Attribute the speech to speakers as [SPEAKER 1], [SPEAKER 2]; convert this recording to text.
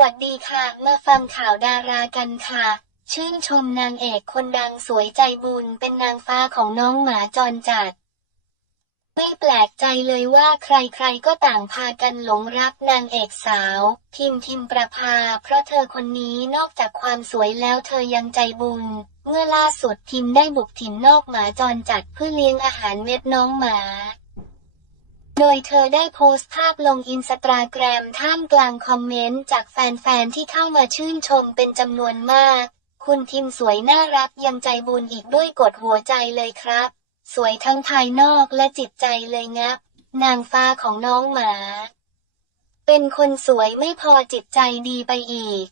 [SPEAKER 1] วัสดีค่ะ มาฟังข่าวดารากันค่ะ ชื่นชมนางเอกคนดังสวยใจบุญเป็นนางฟ้าของน้องหมาจรจัด ไม่แปลกใจเลยว่าใครๆก็ต่างพากันหลงรักนางเอกสาวทิมทิมประภา เพราะเธอคนนี้นอกจากความสวยแล้วเธอยังใจบุญ เมื่อล่าสุดทิมได้บุกถิ่นนอกหมาจรจัดเพื่อเลี้ยงอาหารเม็ดน้องหมา โดยเธอได้โพสต์ภาพลงอินสตาแกรมท่ามกลางคอมเมนต์จากแฟนๆที่เข้ามาชื่นชมเป็นจำนวนมาก คุณทิมสวยน่ารักยังใจบุญอีกด้วยกดหัวใจเลยครับ สวยทั้งภายนอกและจิตใจเลยงับ นางฟ้าของน้องหมา เป็นคนสวยไม่พอจิตใจดีไปอีก